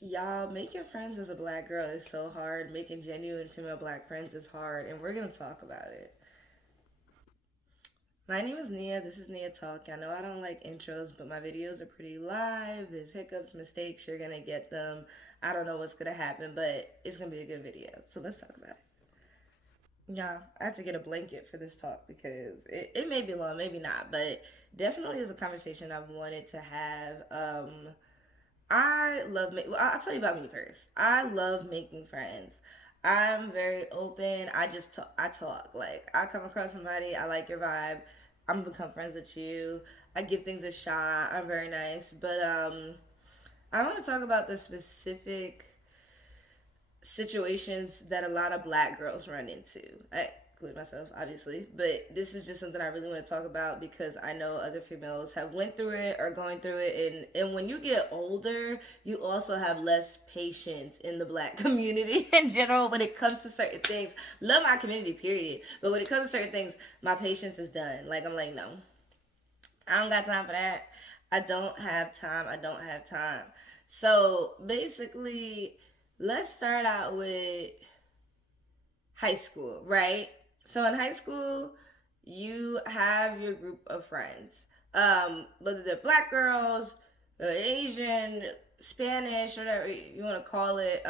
Y'all, making friends as a black girl is so hard. Making genuine female black friends is hard, and we're gonna talk about it. My name is Nia. This is Nia Talk. I know I don't like intros, but my videos are pretty live. There's hiccups, mistakes. You're gonna get them. I don't know what's gonna happen, but it's gonna be a good video. So let's talk about it. Yeah, I have to get a blanket for this talk because it may be long, maybe not, but definitely is a conversation I've wanted to have. I love well, I'll tell you about me first. I love making friends. I'm very open. I talk. Like I come across somebody, I like your vibe. I'm gonna become friends with you. I give things a shot. I'm very nice. But I want to talk about the specific situations that a lot of black girls run into. I include myself, obviously, but this is just something I really want to talk about because I know other females have went through it or going through it, and when you get older, you also have less patience in the black community in general when it comes to certain things. Love my community, period, but when it comes to certain things, my patience is done. Like I'm like, no, I don't got time for that. I don't have time. I don't have time. So basically, let's start out with high school, right? So in high school, you have your group of friends. Whether they're black girls, Asian, Spanish, whatever you want to call it,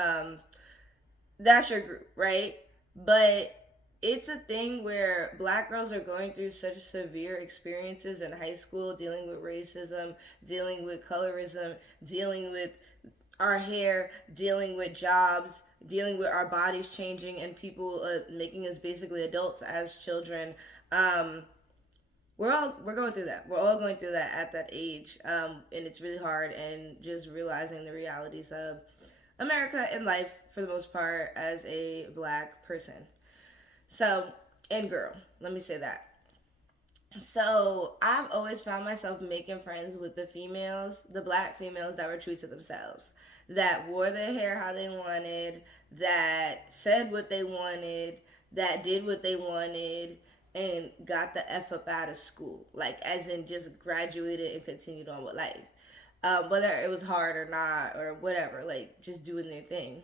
that's your group, right? But it's a thing where black girls are going through such severe experiences in high school, dealing with racism, dealing with colorism, dealing with our hair, dealing with jobs, dealing with our bodies changing, and people making us basically adults as children. Um, we're going through that. We're all going through that at that age, and it's really hard. And just realizing the realities of America and life for the most part as a black person. So, and girl, let me say that. So I've always found myself making friends with the females, the black females that were true to themselves, that wore their hair how they wanted, that said what they wanted, that did what they wanted, and got the F up out of school. Like, as in just graduated and continued on with life. Whether it was hard or not, or whatever, like just doing their thing.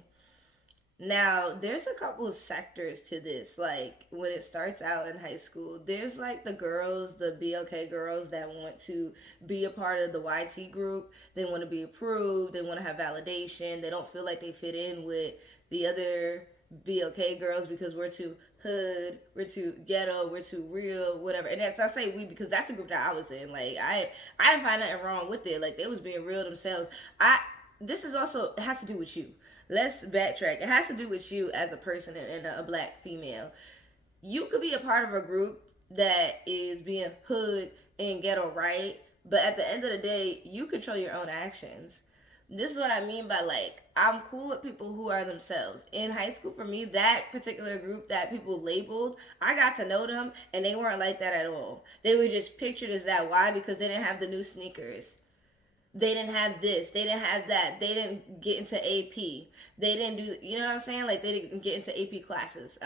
Now, there's a couple of sectors to this. Like, when it starts out in high school, there's like the girls, the BLK girls that want to be a part of the YT group. They want to be approved, they want to have validation. They don't feel like they fit in with the other BLK girls because we're too hood, we're too ghetto, we're too real, whatever. And that's I say we because that's the group that I was in. Like I didn't find nothing wrong with it. Like they was being real themselves. I This is also it has to do with you. Let's backtrack. It has to do with you as a person and a black female. You could be a part of a group that is being hood and ghetto right, but at the end of the day, you control your own actions. This is what I mean by like I'm cool with people who are themselves. In high school for me, that particular group that people labeled, I got to know them and they weren't like that at all. They were just pictured as that. Why? Because they didn't have the new sneakers. They didn't have this, they didn't have that, they didn't get into AP, they didn't do, you know what I'm saying, like they didn't get into AP classes.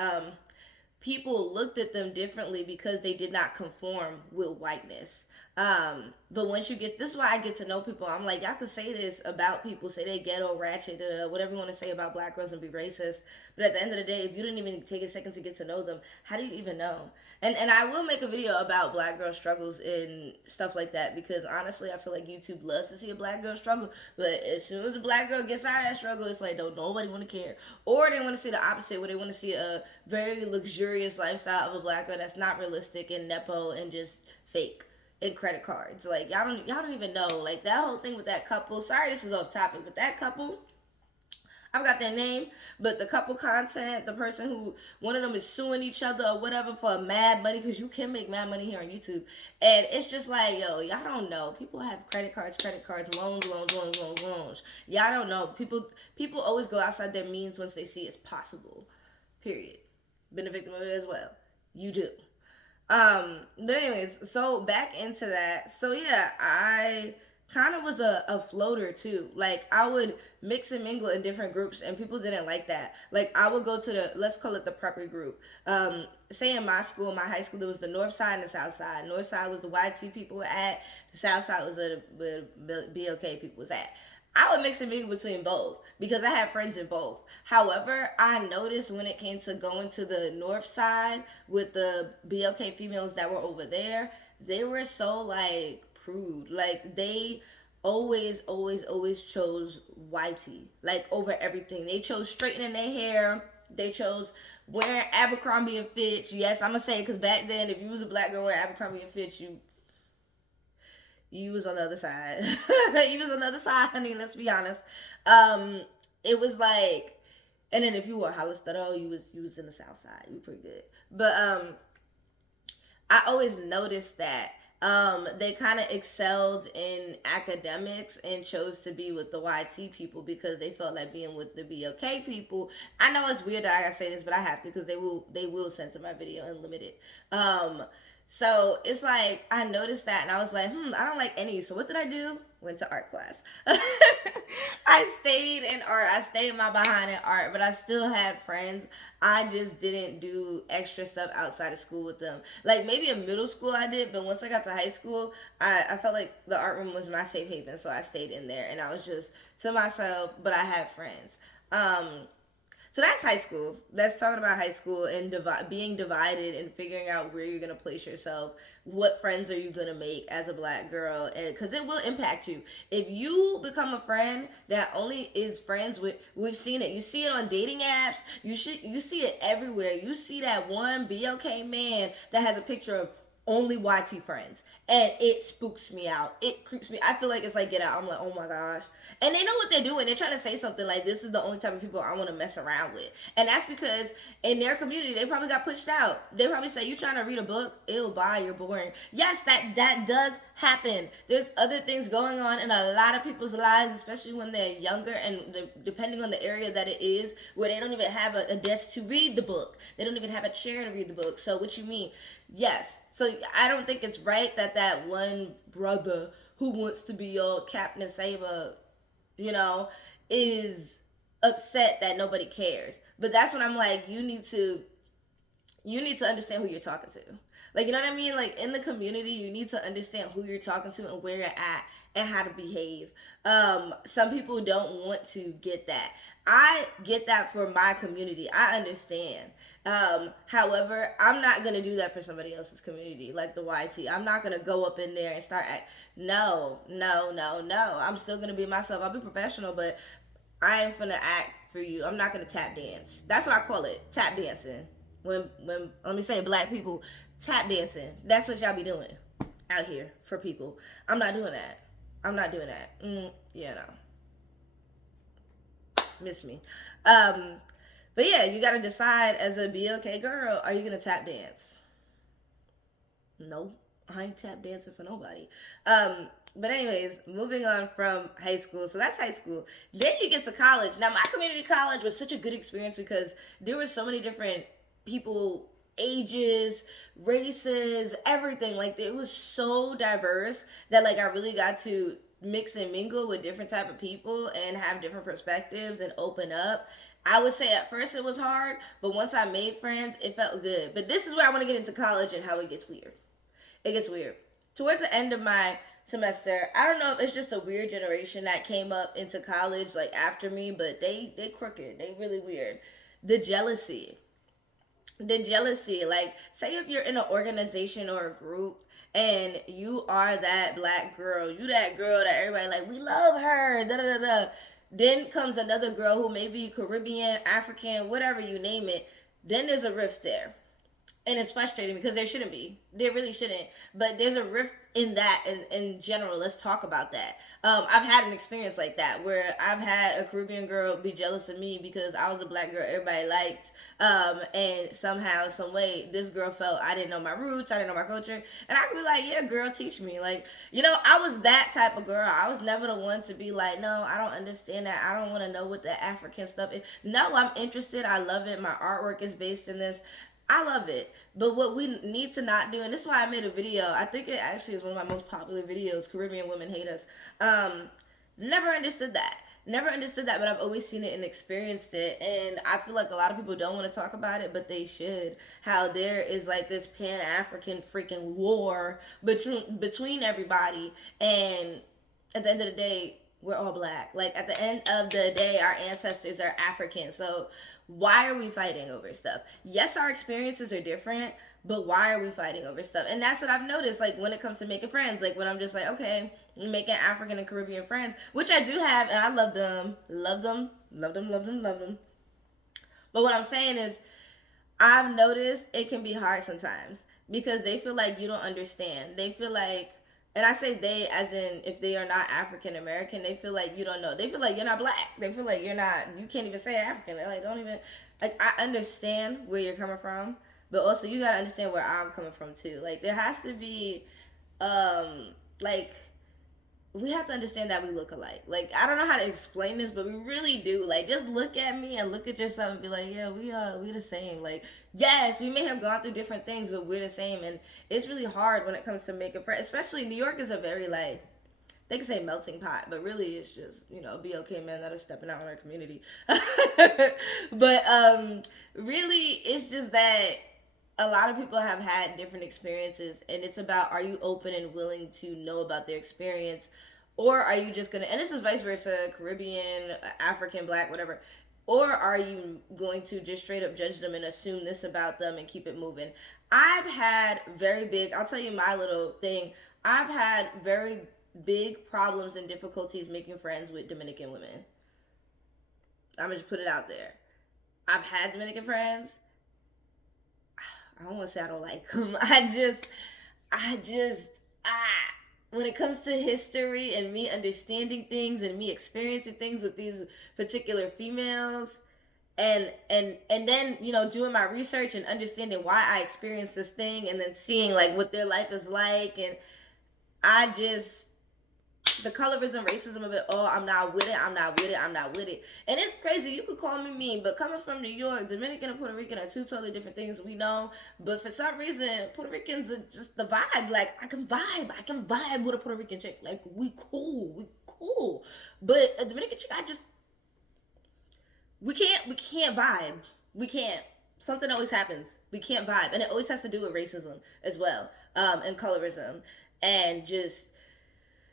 People looked at them differently because they did not conform with whiteness. But once you get this is why I get to know people. I'm like, y'all could say this about people, say they ghetto, ratchet, whatever you want to say about black girls and be racist. But at the end of the day, if you didn't even take a second to get to know them, how do you even know? And I will make a video about black girl struggles and stuff like that because honestly, I feel like YouTube loves to see a black girl struggle. But as soon as a black girl gets out of that struggle, it's like don't nobody want to care, or they want to see the opposite, where they want to see a very luxurious lifestyle of a black girl that's not realistic and nepo and just fake and credit cards. Like y'all don't even know. Like that whole thing with that couple. Sorry, this is off topic, but that couple. I forgot their name, but the couple content, the person who one of them is suing each other or whatever for mad money because you can make mad money here on YouTube, and it's just like yo, y'all don't know. People have credit cards, loans. Y'all don't know. People always go outside their means once they see it's possible. Period. Been a victim of it as well. You do. But anyways, so back into that. So yeah, I kind of was a floater too. Like I would mix and mingle in different groups and people didn't like that. Like I would go to the let's call it the preppy group. Say in my school, my high school, there was the north side and the south side. North side was the YT people were at, the south side was where the BLK people was at. I would mix and mingle between both because I had friends in both. However, I noticed when it came to going to the north side with the BLK females that were over there, they were so like prude. Like they always chose whitey like over everything. They chose straightening their hair. They chose wearing Abercrombie and Fitch. Yes, I'm gonna say it because back then, if you was a black girl wearing Abercrombie and Fitch, you was on the other side. You was on the other side, honey. Let's be honest. Um, it was like, and then if you were Hollister, you was in the South Side. You were pretty good. But I always noticed that they kind of excelled in academics and chose to be with the YT people because they felt like being with the BLK people. I know it's weird that I gotta say this, but I have to because they will censor my video unlimited. Um, so it's like I noticed that and I was like, I don't like any. So what did I do? Went to art class. I stayed in art. I stayed my behind in art, but I still had friends. I just didn't do extra stuff outside of school with them. Like maybe in middle school I did, but once I got to high school, I felt like the art room was my safe haven, so I stayed in there and I was just to myself, but I had friends. So that's high school. That's talking about high school and being divided and figuring out where you're gonna place yourself. What friends are you gonna make as a black girl? And because it will impact you if you become a friend that only is friends with. We've seen it. You see it on dating apps. You see it everywhere. You see that one BLK man that has a picture of only YT friends. And it spooks me out. It creeps me. I feel like it's like Get Out. I'm like, oh my gosh. And they know what they're doing. They're trying to say something like, this is the only type of people I want to mess around with. And that's because in their community, they probably got pushed out. They probably say, you trying to read a book? Ew, bye, you're boring. Yes, that does happen. There's other things going on in a lot of people's lives, especially when they're younger and depending on the area that it is, where they don't even have a desk to read the book. They don't even have a chair to read the book. So what you mean? Yes. So I don't think it's right that one brother who wants to be your Captain Saber, is upset that nobody cares. But that's when I'm like, you need to understand who you're talking to. Like, you know what I mean? Like, in the community, you need to understand who you're talking to and where you're at and how to behave. Some people don't want to get that. I get that for my community. I understand. However, I'm not going to do that for somebody else's community, like the YT. I'm not going to go up in there and start no. I'm still going to be myself. I'll be professional, but I ain't finna act for you. I'm not going to tap dance. That's what I call it, tap dancing. When let me say black people tap dancing, that's what y'all be doing out here for people. I'm not doing that. Yeah, no, miss me. But yeah, you gotta decide as a BLK girl, are you gonna tap dance? No, I ain't tap dancing for nobody. But anyways, moving on from high school. So that's high school. Then you get to college. Now my community college was such a good experience because there were so many different people, ages, races, everything. Like it was so diverse that like I really got to mix and mingle with different type of people and have different perspectives and open up. I would say at first it was hard, but once I made friends, it felt good. But this is where I want to get into college and how it gets weird. It gets weird. Towards the end of my semester, I don't know if it's just a weird generation that came up into college like after me, but they crooked. They really weird. The jealousy, like say if you're in an organization or a group and you are that black girl, you that girl that everybody like, we love her, da da da da. Then comes another girl who may be Caribbean, African, whatever you name it. Then there's a rift there. And it's frustrating because there shouldn't be. There really shouldn't. But there's a rift in that in general. Let's talk about that. I've had an experience like that where I've had a Caribbean girl be jealous of me because I was a black girl everybody liked. And somehow, some way, this girl felt I didn't know my roots, I didn't know my culture. And I could be like, yeah, girl, teach me. Like, I was that type of girl. I was never the one to be like, no, I don't understand that. I don't want to know what the African stuff is. No, I'm interested. I love it. My artwork is based in this. I love it. But what we need to not do, and this is why I made a video, I think it actually is one of my most popular videos, Caribbean Women Hate Us. Never understood that. But I've always seen it and experienced it. And I feel like a lot of people don't want to talk about it, but they should. How there is like this Pan-African freaking war between everybody. And at the end of the day, we're all black. Like at the end of the day, our ancestors are African. So why are we fighting over stuff? Yes, our experiences are different, but why are we fighting over stuff? And that's what I've noticed, like when it comes to making friends, like when I'm just like, okay, making African and Caribbean friends, which I do have, and I love them, love them, love them, love them, love them. But what I'm saying is, I've noticed it can be hard sometimes because they feel like you don't understand. They feel like, and I say they as in if they are not African American, they feel like you don't know. They feel like you're not black. They feel like you're not, you can't even say African. They're like, don't even, like, I understand where you're coming from, but also you gotta understand where I'm coming from too. Like, there has to be, like, we have to understand that we look alike. Like, I don't know how to explain this, but we really do. Like, just look at me and look at yourself and be like, yeah, we the same. Like, yes, we may have gone through different things, but we're the same. And it's really hard when it comes to making friends. Especially New York is a very, like, they can say melting pot, but really it's just, be okay, man, that is stepping out in our community. But really it's just that a lot of people have had different experiences, and it's about, are you open and willing to know about their experience, or are you just gonna, and this is vice versa, Caribbean, African, black, whatever, or are you going to just straight up judge them and assume this about them and keep it moving? I've had very big, I'll tell you my little thing, I've had very big problems and difficulties making friends with Dominican women. I'm gonna just put it out there. I've had Dominican friends. I don't want to say I don't like them. I when it comes to history and me understanding things and me experiencing things with these particular females, and then doing my research and understanding why I experienced this thing, and then seeing like what their life is like, and I just, the colorism, racism of it, oh, I'm not with it, I'm not with it, I'm not with it. And it's crazy. You could call me mean, but coming from New York, Dominican and Puerto Rican are two totally different things, we know. But for some reason, Puerto Ricans are just the vibe. Like, I can vibe with a Puerto Rican chick. Like, we cool. But a Dominican chick, we can't vibe. We can't. Something always happens. We can't vibe. And it always has to do with racism as well, and colorism. And just,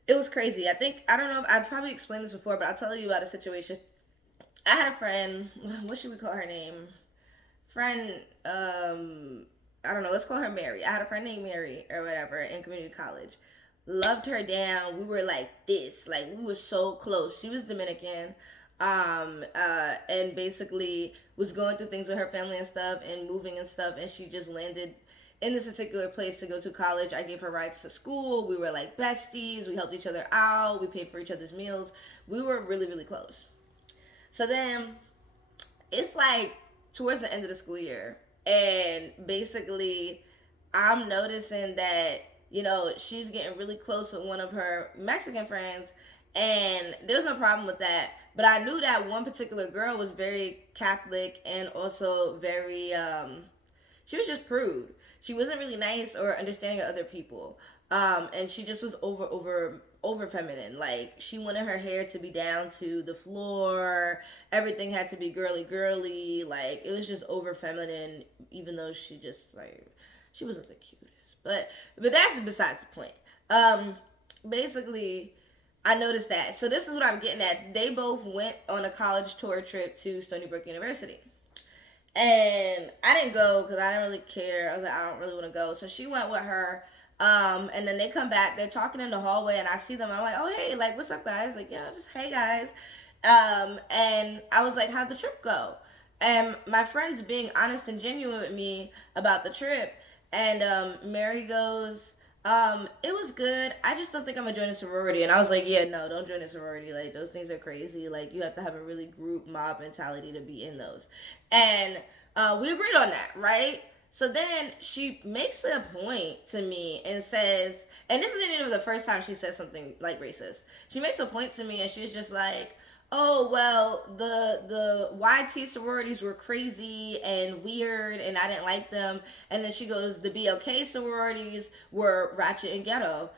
it was crazy. I don't know if I've probably explained this before, but I'll tell you about a situation. I had a friend, what should we call her name? Friend, I don't know, let's call her Mary. I had a friend named Mary or whatever in community college. Loved her down. We were like this. Like, we were so close. She was Dominican. And basically was going through things with her family and stuff and moving and stuff, and she just landed in this particular place to go to college. I gave her rides to school. We were like besties. We helped each other out. We paid for each other's meals. We were really, really close. So then it's like towards the end of the school year, and basically I'm noticing that she's getting really close with one of her Mexican friends, and there was no problem with that. But I knew that one particular girl was very Catholic and also very she was just prude. She wasn't really nice or understanding of other people. And she just was over feminine. Like, she wanted her hair to be down to the floor. Everything had to be girly. Like, it was just over feminine, even though she just, like, she wasn't the cutest. But that's besides the point. Basically, I noticed that. So this is what I'm getting at. They both went on a college tour trip to Stony Brook University. And I didn't go because I didn't really care. I was like, I don't really want to go. So she went with her. And then they come back. They're talking in the hallway, and I see them. I'm like, oh, hey, like, what's up, guys? Like, yeah, just hey, guys. And I was like, how'd the trip go? And my friend's being honest and genuine with me about the trip. And Mary goes, it was good. I just don't think I'm gonna join a sorority. And I was like, yeah, no, don't join a sorority. Like, those things are crazy. Like, you have to have a really group mob mentality to be in those. And we agreed on that, right? So then she makes a point to me and says, and this isn't even the first time she said something like racist. She makes a point to me and she's just like, oh, well, the YT sororities were crazy and weird and I didn't like them. And then she goes, the BLK sororities were ratchet and ghetto.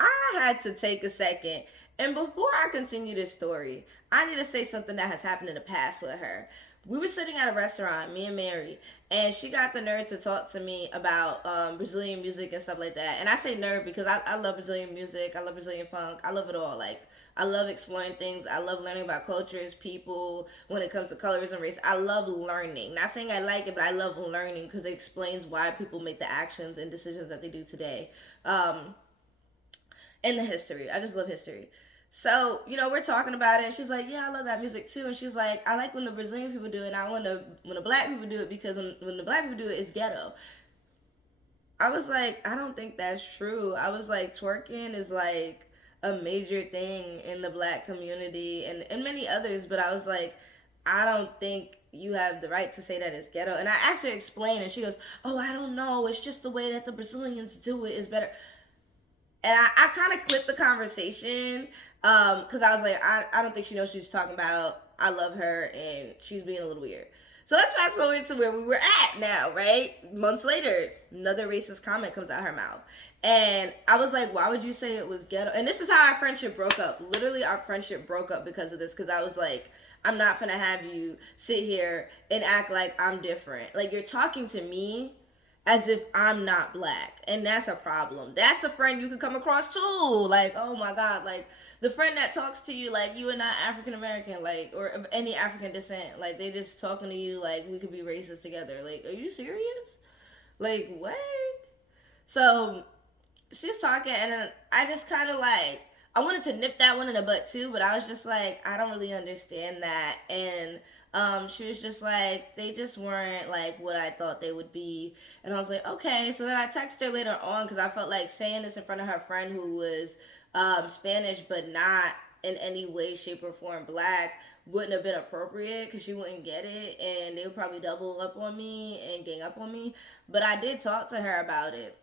I had to take a second. And before I continue this story, I need to say something that has happened in the past with her. We were sitting at a restaurant, me and Mary, and she got the nerve to talk to me about Brazilian music and stuff like that. And I say nerve because I love Brazilian music. I love Brazilian funk. I love it all. Like, I love exploring things. I love learning about cultures, people, when it comes to colorism, race. I love learning. Not saying I like it, but I love learning because it explains why people make the actions and decisions that they do today. Um, in the history. I just love history. So, we're talking about it. She's like, yeah, I love that music too. And she's like, I like when the Brazilian people do it. And I want to when the black people do it because when the black people do it, it's ghetto. I was like, I don't think that's true. I was like, twerking is like a major thing in the black community and many others. But I was like, I don't think you have the right to say that it's ghetto. And I asked her to explain, and she goes, oh, I don't know. It's just the way that the Brazilians do it is better. And I kind of clipped the conversation because I was like, I don't think she knows what she's talking about. I love her, and she's being a little weird. So let's fast forward to where we were at now, right? Months later, another racist comment comes out her mouth. And I was like, why would you say it was ghetto? And this is how our friendship broke up. Literally, our friendship broke up because of this, because I was like, I'm not gonna have you sit here and act like I'm different. Like, you're talking to me as if I'm not black. And that's a problem. That's the friend you could come across too. Like, oh my God, like the friend that talks to you like you are not African American, like, or of any African descent. Like, they just talking to you like we could be racist together. Like, are you serious? Like, what? So she's talking, and then I just kind of like, I wanted to nip that one in the butt too, but I was just like, I don't really understand that. And she was just like, they just weren't like what I thought they would be. And I was like, okay. So then I texted her later on because I felt like saying this in front of her friend who was Spanish, but not in any way, shape, or form black wouldn't have been appropriate because she wouldn't get it, and they would probably double up on me and gang up on me. But I did talk to her about it,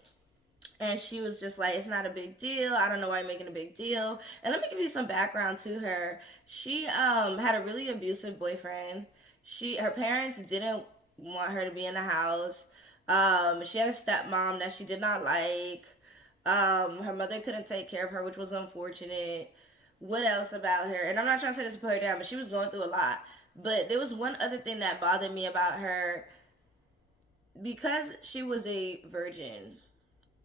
and she was just like, it's not a big deal. I don't know why you're making a big deal. And let me give you some background to her. She had a really abusive boyfriend. Her parents didn't want her to be in the house. She had a stepmom that she did not like. Her mother couldn't take care of her, which was unfortunate. What else about her? And I'm not trying to say this to put her down, but she was going through a lot. But there was one other thing that bothered me about her. Because she was a virgin,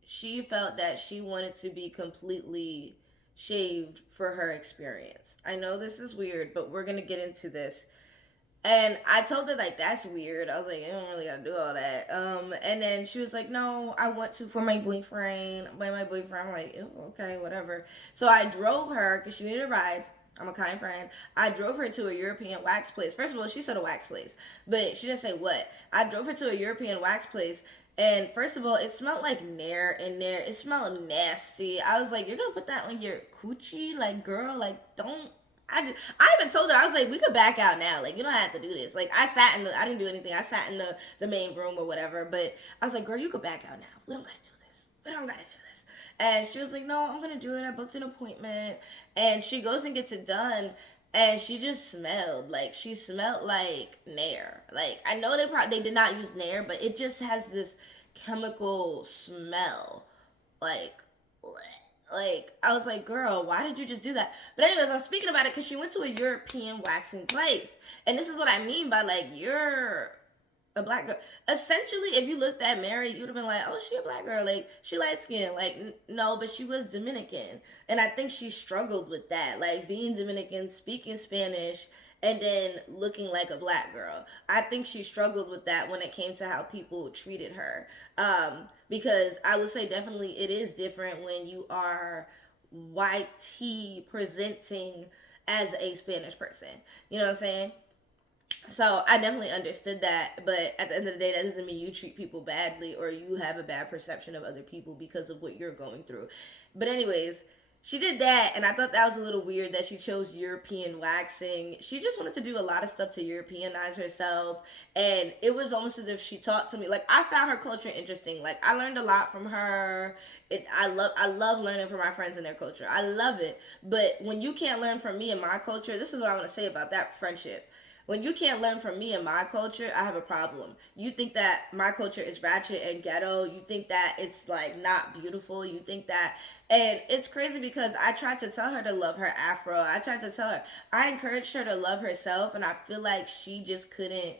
she felt that she wanted to be completely shaved for her experience. I know this is weird, but we're gonna get into this. And I told her like that's weird. I was like, you don't really gotta do all that. And then she was like, no, I want to for my boyfriend. By my boyfriend, I'm like, ew, okay, whatever. So I drove her because she needed a ride. I'm a kind friend. I drove her to a European wax place. First of all, she said a wax place, but she didn't say what. I drove her to a European wax place, and first of all, it smelled like Nair in there. It smelled nasty. I was like, you're gonna put that on your coochie? Like, girl, like, don't. I even told her, I was like, we could back out now. Like, you don't have to do this. Like, I didn't do anything. I sat in the main room or whatever. But I was like, girl, you could back out now. We don't gotta do this. We don't gotta do this. And she was like, no, I'm gonna do it. I booked an appointment. And she goes and gets it done. And she just smelled like she smelled like Nair. Like, I know they did not use Nair, but it just has this chemical smell. Like, I was like, girl, why did you just do that? But anyways, I was speaking about it because she went to a European waxing place, and this is what I mean by like, you're a black girl. Essentially, if you looked at Mary, you would have been like, oh, she a black girl, like she light skinned. Like, no, but she was Dominican, and I think she struggled with that, like being Dominican, speaking Spanish, and then looking like a black girl. I think she struggled with that when it came to how people treated her. Because I would say definitely it is different when you are white tea presenting as a Spanish person. You know what I'm saying? So I definitely understood that, but at the end of the day, that doesn't mean you treat people badly or you have a bad perception of other people because of what you're going through. But anyways, she did that, and I thought that was a little weird that she chose European waxing. She just wanted to do a lot of stuff to Europeanize herself, and it was almost as if she talked to me. Like, I found her culture interesting. Like, I learned a lot from her. I love learning from my friends and their culture. I love it. But when you can't learn from me and my culture, this is what I want to say about that friendship. When you can't learn from me and my culture, I have a problem. You think that my culture is ratchet and ghetto. You think that it's like not beautiful. You think that, and it's crazy because I tried to tell her to love her afro. I tried to tell her, I encouraged her to love herself, and I feel like she just couldn't.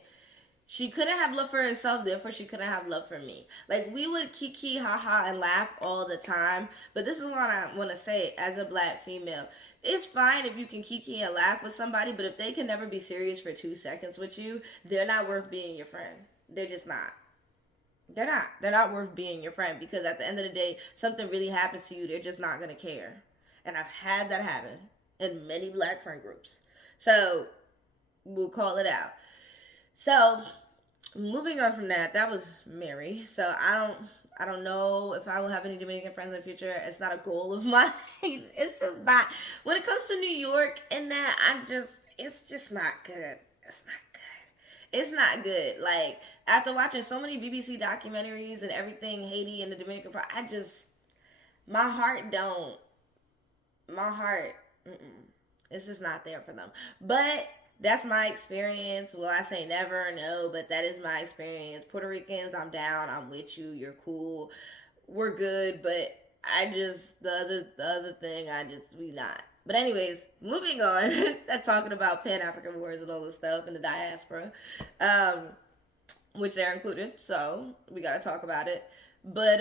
She couldn't have love for herself, therefore she couldn't have love for me. Like we would kiki, haha, and laugh all the time. But this is what I want to say as a black female. It's fine if you can kiki and laugh with somebody, but if they can never be serious for 2 seconds with you, they're not worth being your friend. They're just not. They're not. They're not worth being your friend because at the end of the day, something really happens to you, they're just not gonna care. And I've had that happen in many black friend groups. So we'll call it out. So moving on from that, that was Mary. So I don't know if I will have any Dominican friends in the future. It's not a goal of mine. It's just not. When it comes to New York and that, it's just not good. It's not good. It's not good. Like after watching so many BBC documentaries and everything, Haiti and the Dominican, my heart don't, my heart, it's just not there for them. But that's my experience. Will I say never? No, but that is my experience. Puerto Ricans, I'm down. I'm with you. You're cool. We're good. But I just the other thing, we not. But anyways, moving on. That's talking about Pan African wars and all this stuff and the diaspora, um, which they're included. So we gotta talk about it. But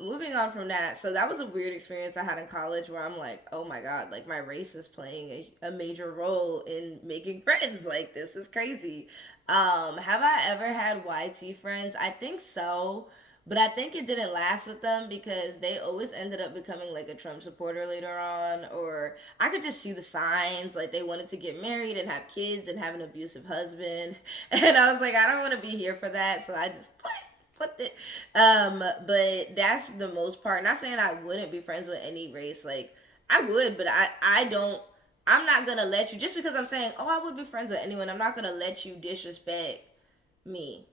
moving on from that, so that was a weird experience I had in college where I'm like, oh my god, like my race is playing a major role in making friends. Like this is crazy. Have I ever had YT friends? I think so, but I think it didn't last with them because they always ended up becoming like a Trump supporter later on, or I could just see the signs, like they wanted to get married and have kids and have an abusive husband, and I was like, I don't want to be here for that, so I just put it. But that's the most part. Not saying I wouldn't be friends with any race. Like I would, but I don't. I'm not gonna let you just because I'm saying, oh, I would be friends with anyone. I'm not gonna let you disrespect me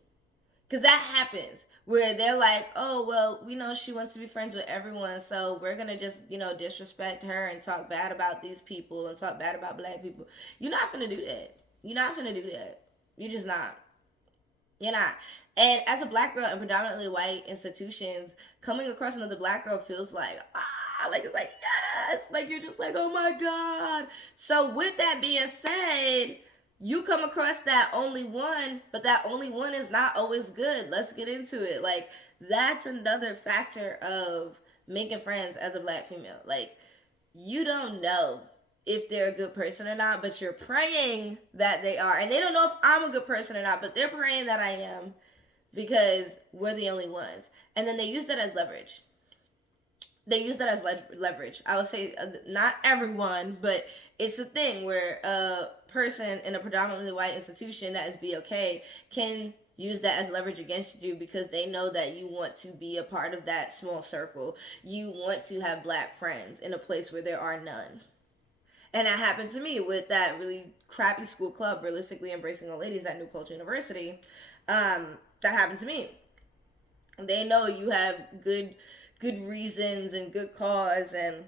because that happens where they're like, oh, well, we know she wants to be friends with everyone, so we're gonna just disrespect her and talk bad about these people and talk bad about black people. You're not gonna do that. You're not gonna do that. You're just not. You're not. And as a black girl in predominantly white institutions, coming across another black girl feels like, like it's like, yes, like you're just like, oh my God. So with that being said, you come across that only one, but that only one is not always good. Let's get into it. Like that's another factor of making friends as a black female. Like you don't know if they're a good person or not, but you're praying that they are. And they don't know if I'm a good person or not, but they're praying that I am because we're the only ones. And then they use that as leverage. They use that as leverage. I would say not everyone, but it's a thing where a person in a predominantly white institution that is BOK can use that as leverage against you because they know that you want to be a part of that small circle. You want to have black friends in a place where there are none. And that happened to me with that really crappy school club, Realistically Embracing All Ladies at New Culture University. That happened to me. They know you have good reasons and good cause and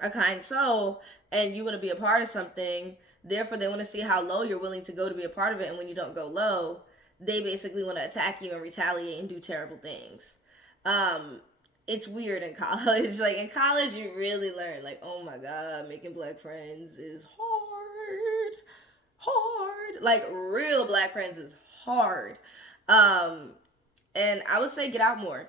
a kind soul, and you want to be a part of something. Therefore, they want to see how low you're willing to go to be a part of it. And when you don't go low, they basically want to attack you and retaliate and do terrible things. It's weird in college. Like in college, you really learn, like, oh my God, making black friends is hard. Hard. Like real black friends is hard. Um, and I would say get out more.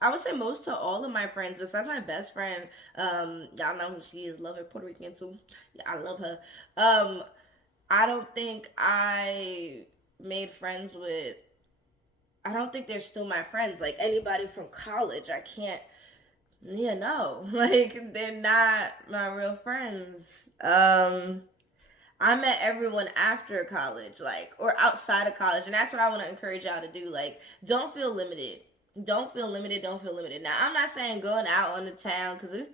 I would say most to all of my friends, besides my best friend, y'all know who she is, love her, Puerto Rican too. Yeah, I love her. I don't think I made friends with I don't think they're still my friends. Like anybody from college, I can't. Yeah, no, like they're not my real friends. I met everyone after college, like or outside of college, and that's what I want to encourage y'all to do. Like, don't feel limited. Don't feel limited. Don't feel limited. Now, I'm not saying going out on the town because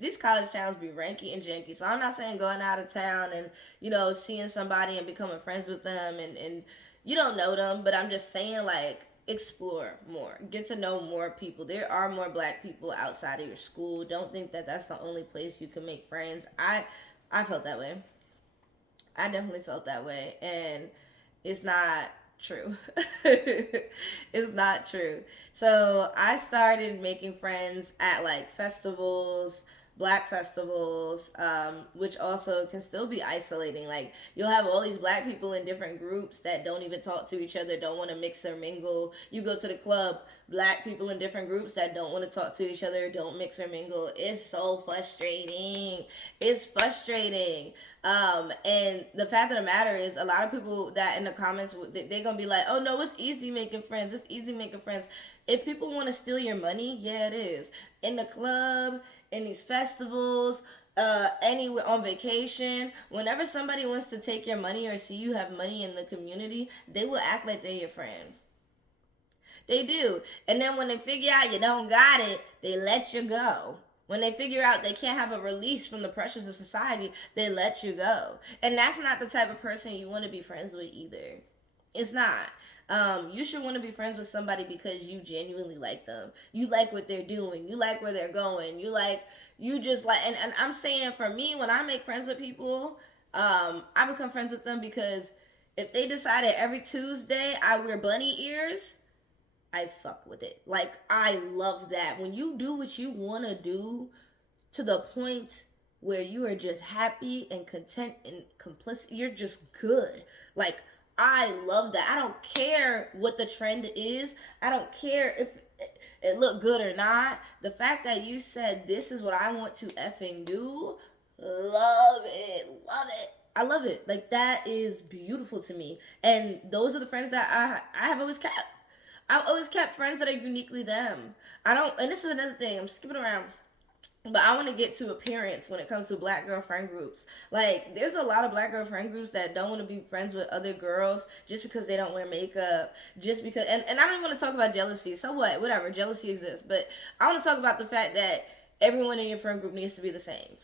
these college towns be ranky and janky. So I'm not saying going out of town and seeing somebody and becoming friends with them and you don't know them, but I'm just saying like explore more, get to know more people. There are more black people outside of your school. Don't think that that's the only place you can make friends. I felt that way. I definitely felt that way, and it's not true. It's not true. So I started making friends at like festivals, black festivals, which also can still be isolating. Like you'll have all these black people in different groups that don't even talk to each other, don't want to mix or mingle. You go to the club, black people in different groups that don't want to talk to each other, don't mix or mingle. It's so frustrating. It's frustrating. And the fact of the matter is, a lot of people that in the comments, they're gonna be like, "Oh no, it's easy making friends. It's easy making friends." If people want to steal your money, yeah, it is. In the club, in these festivals, anywhere on vacation, whenever somebody wants to take your money or see you have money in the community, they will act like they're your friend. They do. And then when they figure out you don't got it, they let you go. When they figure out they can't have a release from the pressures of society, they let you go. And that's not the type of person you want to be friends with either. It's not. You should want to be friends with somebody because you genuinely like them. You like what they're doing. You like where they're going. You just like, and I'm saying for me, when I make friends with people, I become friends with them because if they decided every Tuesday I wear bunny ears, I fuck with it. Like I love that. When you do what you want to do to the point where you are just happy and content and complicit, you're just good. Like I love that. I don't care what the trend is. I don't care if it looked good or not. The fact that you said this is what I want to effing do, love it. Love it. I love it. Like that is beautiful to me. And those are the friends that I have always kept. I've always kept friends that are uniquely them. I don't, and this is another thing, I'm skipping around, but I want to get to appearance when it comes to black girl friend groups. Like, there's a lot of black girl friend groups that don't want to be friends with other girls just because they don't wear makeup, just because, and I don't even want to talk about jealousy. So what? Whatever, jealousy exists. But I want to talk about the fact that everyone in your friend group needs to be the same.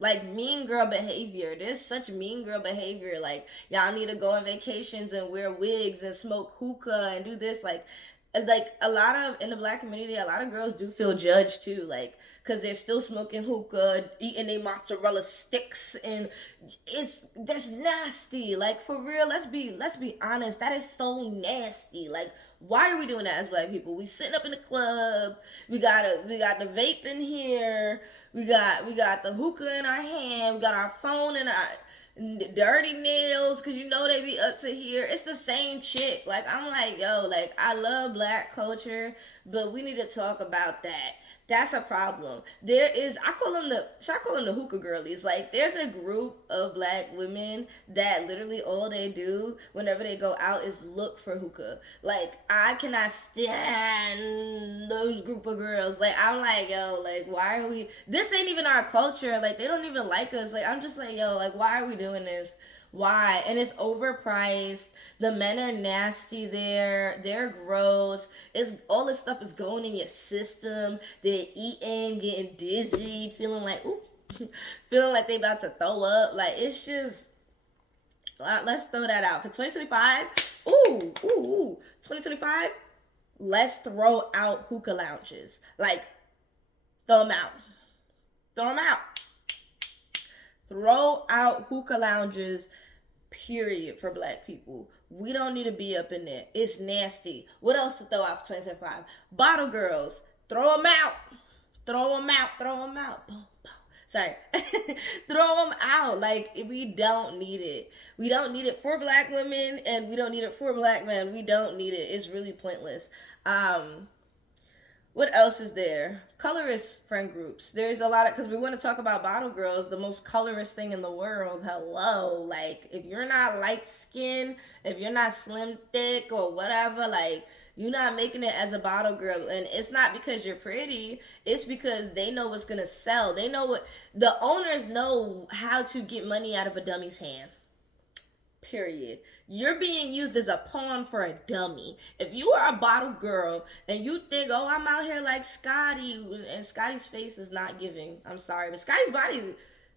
Like mean girl behavior. There's such mean girl behavior. Like y'all need to go on vacations and wear wigs and smoke hookah and do this. Like a lot of in the black community, a lot of girls do feel judged too. Like because they're still smoking hookah, eating their mozzarella sticks, and that's nasty. Like for real, let's be honest. That is so nasty. Like why are we doing that as black people? We sitting up in the club. We got the vape in here. We got the hookah in our hand. We got our phone in our dirty nails because you know they be up to here. It's the same chick. Like I'm like, yo, like I love black culture, but we need to talk about that. That's a problem. There is I call them the hookah girlies. Like there's a group of black women that literally all they do whenever they go out is look for hookah. Like I cannot stand those group of girls. Like I'm like, yo, like why are we this ain't even our culture. Like they don't even like us. Like I'm just like, yo, like why are we doing this? Why? And it's overpriced. The men are nasty there. They're gross. It's all this stuff is going in your system. They're eating, getting dizzy, feeling like ooh, feeling like they about to throw up. Like it's just let's throw that out for 2025. Ooh, 2025. Let's throw out hookah lounges. Like throw them out. Throw them out. Throw out hookah lounges, period, for black people. We don't need to be up in there. It's nasty. What else to throw out for 2025? Bottle girls. Throw them out. Throw them out. Throw them out. Boom, boom. Sorry. Throw them out. Like, we don't need it. We don't need it for black women, and we don't need it for black men. We don't need it. It's really pointless. What else is there? Colorist friend groups. There's a lot of, because we want to talk about bottle girls, the most colorist thing in the world. Hello. Like, if you're not light skinned, if you're not slim thick or whatever, like, you're not making it as a bottle girl. And it's not because you're pretty, it's because they know what's going to sell. They know what, the owners know how to get money out of a dummy's hand. Period. You're being used as a pawn for a dummy. If you are a bottle girl and you think, oh, I'm out here like Scotty, and Scotty's face is not giving. I'm sorry, but Scotty's body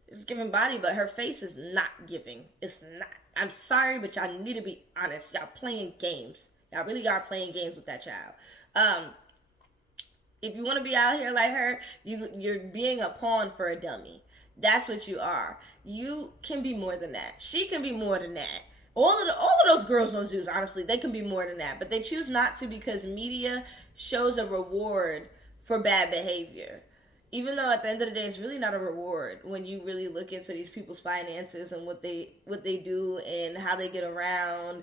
is giving body, but her face is not giving. It's not. I'm sorry, but y'all need to be honest. Y'all playing games. Y'all really are playing games with that child. If you want to be out here like her, you're being a pawn for a dummy. That's what you are. You can be more than that. She can be more than that. All of those girls on Zeus, honestly, they can be more than that, but they choose not to because media shows a reward for bad behavior. Even though at the end of the day, it's really not a reward when you really look into these people's finances and what they do and how they get around.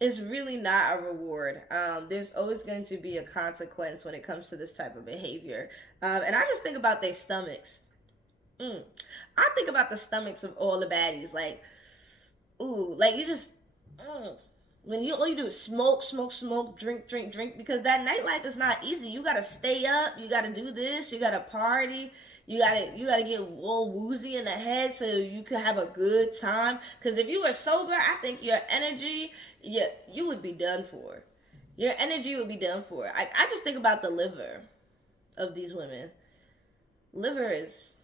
It's really not a reward. There's always going to be a consequence when it comes to this type of behavior. And I just think about their stomachs. Mm. I think about the stomachs of all the baddies. Like, ooh, like you just, when you all you do is smoke, smoke, smoke, drink, drink, drink, because that nightlife is not easy. You gotta stay up, you gotta do this, you gotta party, you gotta get all woozy in the head so you can have a good time. Because if you were sober, I think your energy, you would be done for. Your energy would be done for. I just think about the liver of these women. Liver is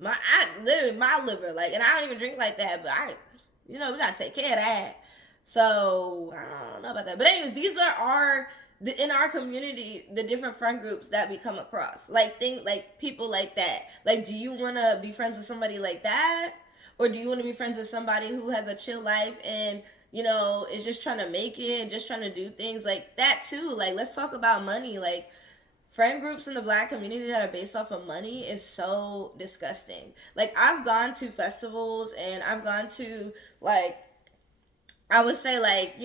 literally my liver, like, and I don't even drink like that, but we gotta take care of that. So I don't know about that, but anyways, these are in our community the different friend groups that we come across, like people like that. Like, do you want to be friends with somebody like that, or do you want to be friends with somebody who has a chill life and is just trying to make it and just trying to do things like that too? Like, let's talk about money. Like, friend groups in the black community that are based off of money is so disgusting. Like, I've gone to festivals and I've gone to, like, I would say, like,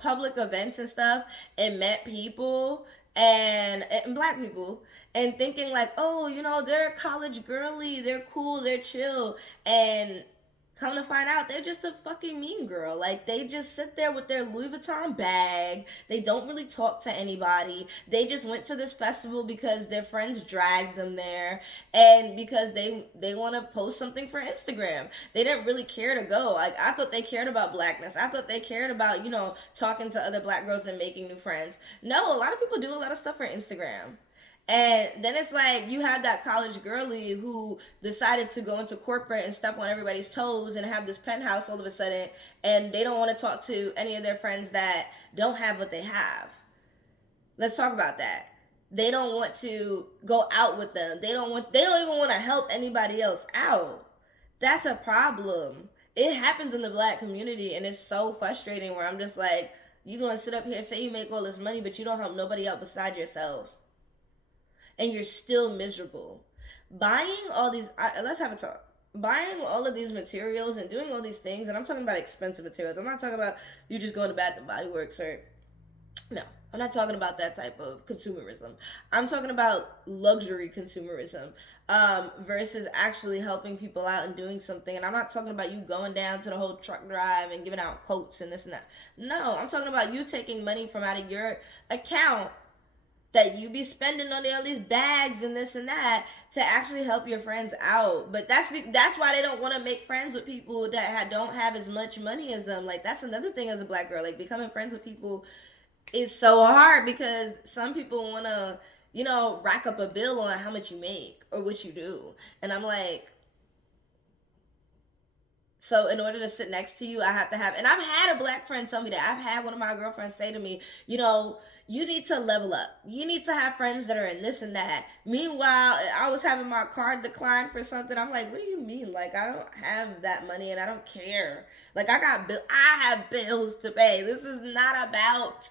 public events and stuff, and met people and black people, and thinking like, oh, they're college girly, they're cool, they're chill, and come to find out they're just a fucking mean girl. Like, they just sit there with their Louis Vuitton bag. They don't really talk to anybody. They just went to this festival because their friends dragged them there, and because they want to post something for Instagram. They didn't really care to go. Like, I thought they cared about blackness. I thought they cared about, talking to other black girls and making new friends. No, a lot of people do a lot of stuff for Instagram. And then it's like you have that college girly who decided to go into corporate and step on everybody's toes and have this penthouse all of a sudden, and they don't want to talk to any of their friends that don't have what they have. Let's talk about that. They don't want to go out with them. They don't even want to help anybody else out. That's a problem. It happens in the black community, and it's so frustrating where I'm just like, you going to sit up here, say you make all this money, but you don't help nobody out beside yourself, and you're still miserable. Buying all these, let's have a talk. Buying all of these materials and doing all these things, and I'm talking about expensive materials. I'm not talking about you just going to Bath and Body Works or, no, I'm not talking about that type of consumerism. I'm talking about luxury consumerism, versus actually helping people out and doing something. And I'm not talking about you going down to the whole truck drive and giving out coats and this and that. No, I'm talking about you taking money from out of your account that you be spending on all these bags and this and that to actually help your friends out. But that's why they don't want to make friends with people that don't have as much money as them. Like, that's another thing as a black girl. Like, becoming friends with people is so hard because some people want to, rack up a bill on how much you make or what you do. And I'm like, so in order to sit next to you, I have to have, and I've had a black friend tell me that. I've had one of my girlfriends say to me, you need to level up. You need to have friends that are in this and that. Meanwhile, I was having my card declined for something. I'm like, what do you mean? Like, I don't have that money and I don't care. Like, I have bills to pay. This is not about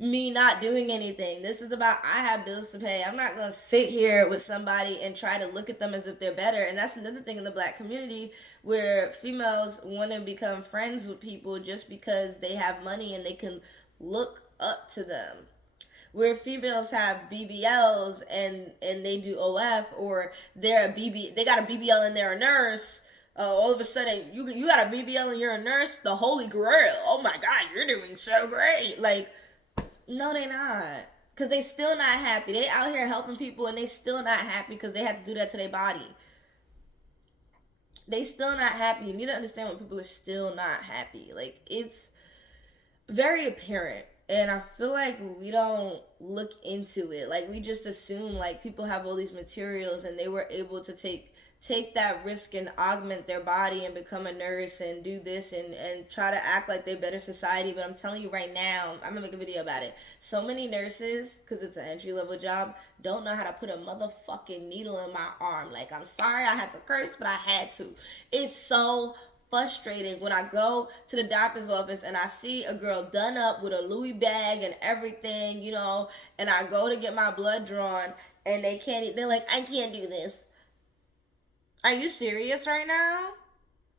me not doing anything. This is about, I have bills to pay. I'm not going to sit here with somebody and try to look at them as if they're better. And that's another thing in the black community where females want to become friends with people just because they have money and they can look up to them. Where females have BBLs and they do OF, or they got a BBL and they're a nurse. All of a sudden you got a BBL and you're a nurse, the holy grail. Oh my God, you're doing so great. Like, no, they not. Because they still not happy. They out here helping people and they still not happy because they had to do that to their body. They still not happy. You need to understand when people are still not happy. Like, it's very apparent. And I feel like we don't look into it. Like, we just assume like people have all these materials and they were able to take that risk and augment their body and become a nurse and do this and try to act like they better society. But I'm telling you right now, I'm gonna make a video about it. So many nurses, because it's an entry level job, don't know how to put a motherfucking needle in my arm. Like, I'm sorry I had to curse, but I had to. It's so frustrating when I go to the doctor's office and I see a girl done up with a Louis bag and everything, you know, and I go to get my blood drawn and they can't, they're like, I can't do this. Are you serious right now?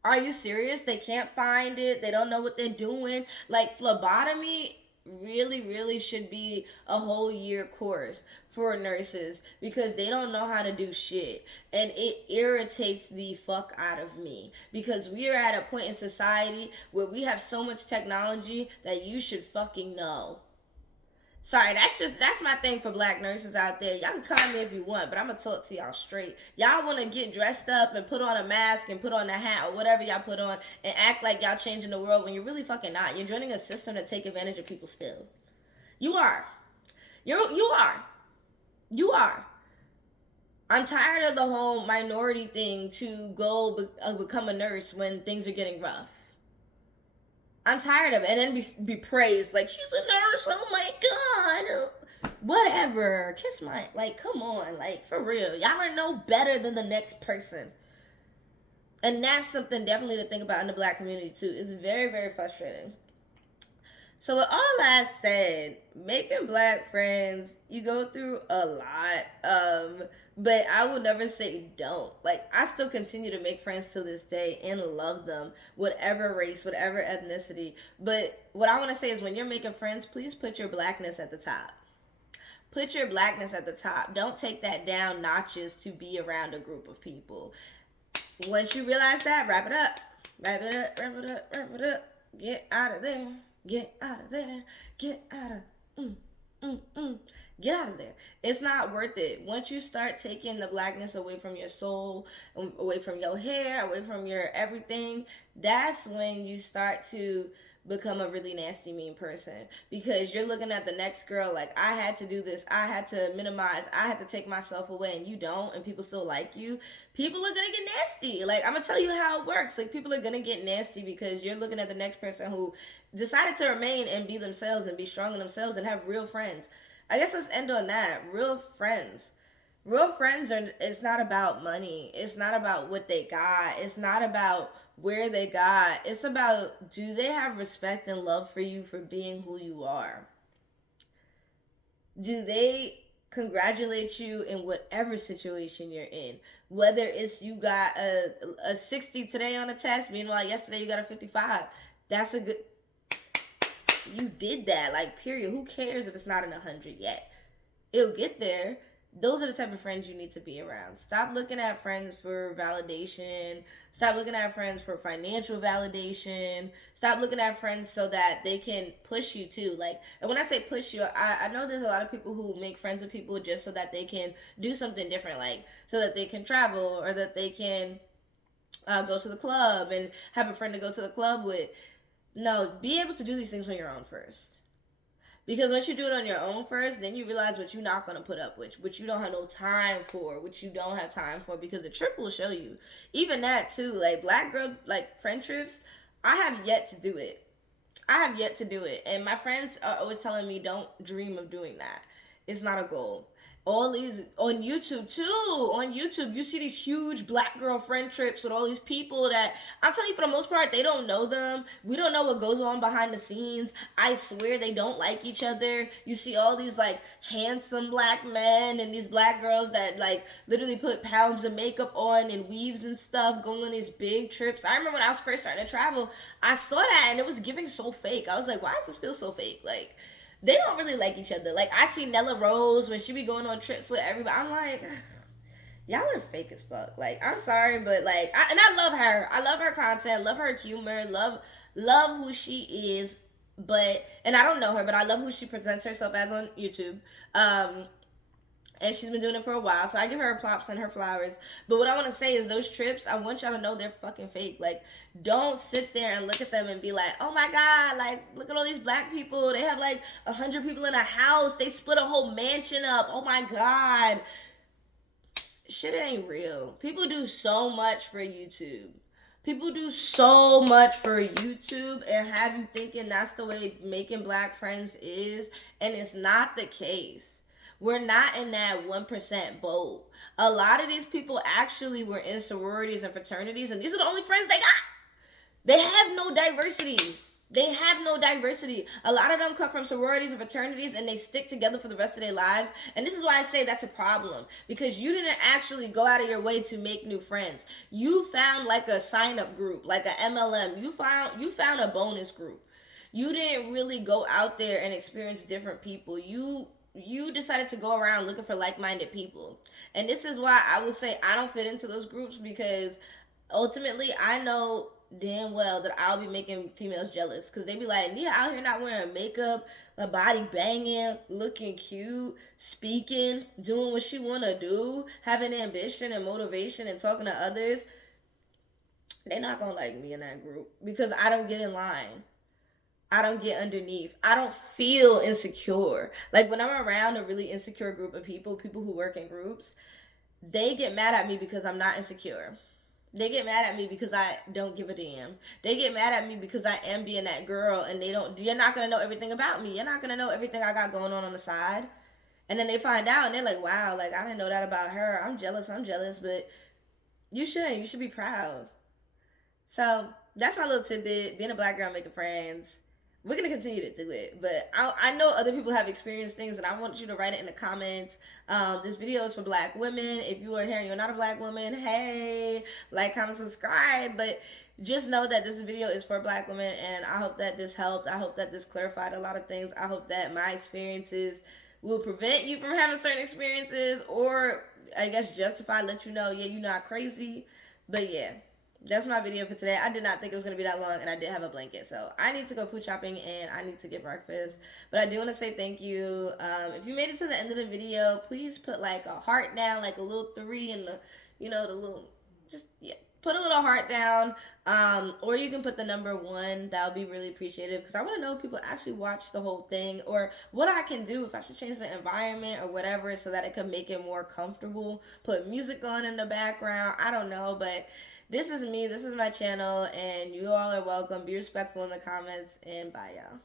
Are you serious? They can't find it. They don't know what they're doing. Like, phlebotomy really should be a whole year course for nurses because they don't know how to do shit. And it irritates the fuck out of me because we are at a point in society where we have so much technology that you should fucking know. Sorry, that's my thing for black nurses out there. Y'all can call me if you want, but I'm gonna talk to y'all straight. Y'all wanna get dressed up and put on a mask and put on a hat or whatever y'all put on and act like y'all changing the world when you're really fucking not. You're joining a system to take advantage of people still. You are. You are. You are. I'm tired of the whole minority thing to go become a nurse when things are getting rough. I'm tired of it. And then be praised like, she's a nurse, oh my god, whatever, kiss my, like, come on, like, for real, y'all are no better than the next person. And that's something definitely to think about in the black community too. It's very frustrating. So with all that said, making black friends, you go through a lot. But I will never say don't. Like, I still continue to make friends to this day and love them, whatever race, whatever ethnicity. But what I want to say is when you're making friends, please put your blackness at the top. Put your blackness at the top. Don't take that down notches to be around a group of people. Once you realize that, wrap it up. Wrap it up, wrap it up, wrap it up. Get out of there. Get out of there. Get out of Get out of there. It's not worth it. Once you start taking the blackness away from your soul, away from your hair, away from your everything, that's when you start to become a really nasty, mean person. Because you're looking at the next girl like, I had to do this, I had to minimize, I had to take myself away, and you don't, and people still like you. People are gonna get nasty. Like, I'm gonna tell you how it works. Like, people are gonna get nasty because you're looking at the next person who decided to remain and be themselves and be strong in themselves and have real friends. I guess let's end on that. Real friends. Real friends are, it's not about money. It's not about what they got. It's not about where they got. It's about, do they have respect and love for you for being who you are? Do they congratulate you in whatever situation you're in? Whether it's you got a 60 today on a test, meanwhile yesterday you got a 55. That's a good, you did that, like, period. Who cares if it's not in 100 yet? It'll get there. Those are the type of friends you need to be around. Stop looking at friends for validation. Stop looking at friends for financial validation. Stop looking at friends so that they can push you too. Like, and when I say push you, I know there's a lot of people who make friends with people just so that they can do something different, like so that they can travel or that they can go to the club and have a friend to go to the club with. No, be able to do these things on your own first. Because once you do it on your own first, then you realize what you're not going to put up with, which you don't have no time for, which you don't have time for, because the trip will show you. Even that, too. Like, black girl, like, friend trips, I have yet to do it. I have yet to do it. And my friends are always telling me, don't dream of doing that. It's not a goal. All these on YouTube too. On YouTube, you see these huge black girl friend trips with all these people that I'm telling you, for the most part, they don't know them. We don't know what goes on behind the scenes. I swear they don't like each other. You see all these like handsome black men and these black girls that like literally put pounds of makeup on and weaves and stuff, going on these big trips. I remember when I was first starting to travel, I saw that and it was giving so fake. I was like, why does this feel so fake? Like, they don't really like each other. Like, I see Nella Rose when she be going on trips with everybody. I'm like, y'all are fake as fuck. Like, I'm sorry, but like, I love her. I love her content. Love her humor. Love who she is. But, and I don't know her, but I love who she presents herself as on YouTube. and she's been doing it for a while, so I give her props and her flowers. But what I want to say is those trips, I want y'all to know they're fucking fake. Like, don't sit there and look at them and be like, oh my god, like, look at all these black people, they have like 100 people in a house, they split a whole mansion up, oh my god. Shit ain't real. People do so much for YouTube. People do so much for YouTube and have you thinking that's the way making black friends is, and it's not the case. We're not in that 1% boat. A lot of these people actually were in sororities and fraternities, and these are the only friends they got. They have no diversity. They have no diversity. A lot of them come from sororities and fraternities and they stick together for the rest of their lives. And this is why I say that's a problem. Because you didn't actually go out of your way to make new friends. You found like a sign-up group, like a MLM. You found a bonus group. You didn't really go out there and experience different people. You decided to go around looking for like-minded people. And this is why I would say I don't fit into those groups, because ultimately I know damn well that I'll be making females jealous, because they be like, Nia out here not wearing makeup, my body banging, looking cute, speaking, doing what she want to do, having ambition and motivation and talking to others. They're not gonna like me in that group because I don't get in line. I don't get underneath. I don't feel insecure. Like when I'm around a really insecure group of people who work in groups, they get mad at me because I'm not insecure. They get mad at me because I don't give a damn. They get mad at me because I am being that girl, and you're not going to know everything about me. You're not going to know everything I got going on the side. And then they find out and they're like, wow, like I didn't know that about her. I'm jealous, but you shouldn't. You should be proud. So that's my little tidbit. Being a black girl making friends. We're going to continue to do it, but I know other people have experienced things, and I want you to write it in the comments. This video is for black women. If you are here and you're not a black woman, hey, like, comment, subscribe, but just know that this video is for black women, and I hope that this helped. I hope that this clarified a lot of things. I hope that my experiences will prevent you from having certain experiences, or I guess justify, let you know, yeah, you're not crazy. But yeah, that's my video for today. I did not think it was going to be that long, and I did have a blanket. So I need to go food shopping, and I need to get breakfast. But I do want to say thank you. If you made it to the end of the video, please put like a heart down, like a little 3 and the, the little, just, yeah. Put a little heart down, or you can put the number 1. That would be really appreciative, because I want to know if people actually watch the whole thing, or what I can do, if I should change the environment or whatever so that it could make it more comfortable. Put music on in the background. I don't know, but this is me. This is my channel, and you all are welcome. Be respectful in the comments, and bye, y'all.